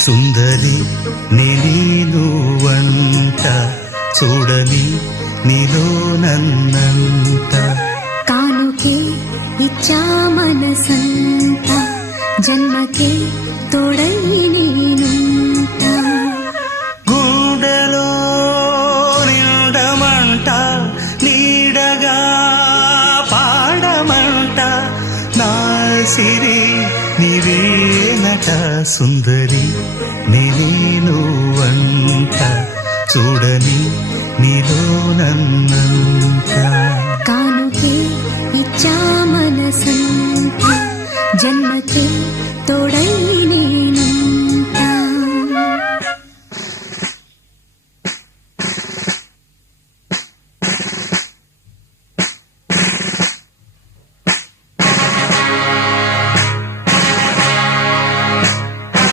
సుందరి నేను వంట చూడని నీలో నన్నంత కానుకే ఇచ్చా మనసంత జన్మకే తోడై నేనుంట గుండెలో నిండమంట నీడగా పాడమంట నా సిరి నీవేనట సుందరి నేను వంట చూడని నీలో నన్నంత కానుకే ఇచ్చా మనసంత జన్మకే తోడై నేను